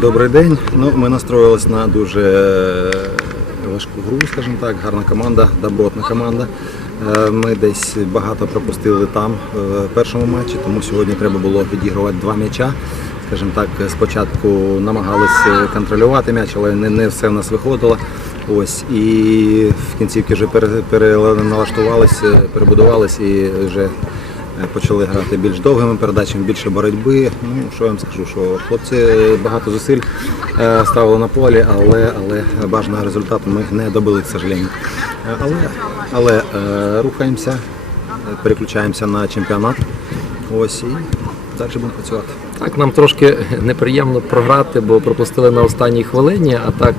Добрий день. Ну, ми настроїлись на дуже е, важку гру, скажімо так, гарна команда, добротна команда. Е, Ми десь багато пропустили там е, в першому матчі, тому сьогодні треба було відігрувати два м'яча. Скажімо так, спочатку намагалися контролювати м'яч, але не, не все в нас виходило. Ось і в кінцівки вже переналаштувалися, перебудувалися і вже почали грати більш довгими передачами, більше боротьби. Ну що я вам скажу, що хлопці багато зусиль е, ставили на полі, але, але бажаного результату ми не добили, к сожалению. Е, Але, але е, рухаємося, переключаємося на чемпіонат. Ось і далі будемо працювати. Так, нам трошки неприємно програти, бо пропустили на останній хвилині. А так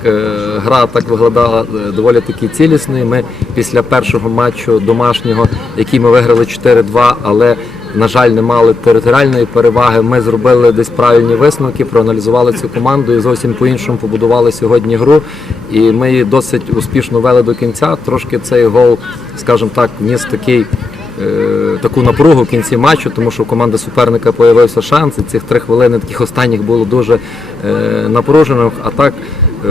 гра так виглядала доволі таки цілісною. Ми після першого матчу домашнього, який ми виграли 4-2, але на жаль, не мали територіальної переваги. Ми зробили десь правильні висновки, проаналізували цю команду і зовсім по-іншому побудували сьогодні гру. І ми її досить успішно вели до кінця. Трошки цей гол, скажімо так, вніс такий е, таку напругу в кінці матчу, тому що у команди суперника з'явився шанс. І цих три хвилини таких останніх було дуже е, напружено. А так е,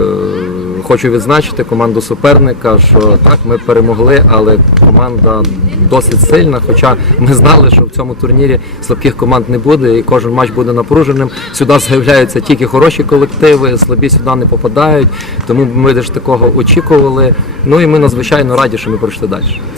хочу відзначити команду суперника, що так ми перемогли, але команда досить сильна. Хоча ми знали, що в цьому турнірі слабких команд не буде, і кожен матч буде напруженим. Сюди з'являються тільки хороші колективи, слабі сюди не попадають. Тому ми ж такого очікували. Ну і ми надзвичайно раді, що ми пройшли далі.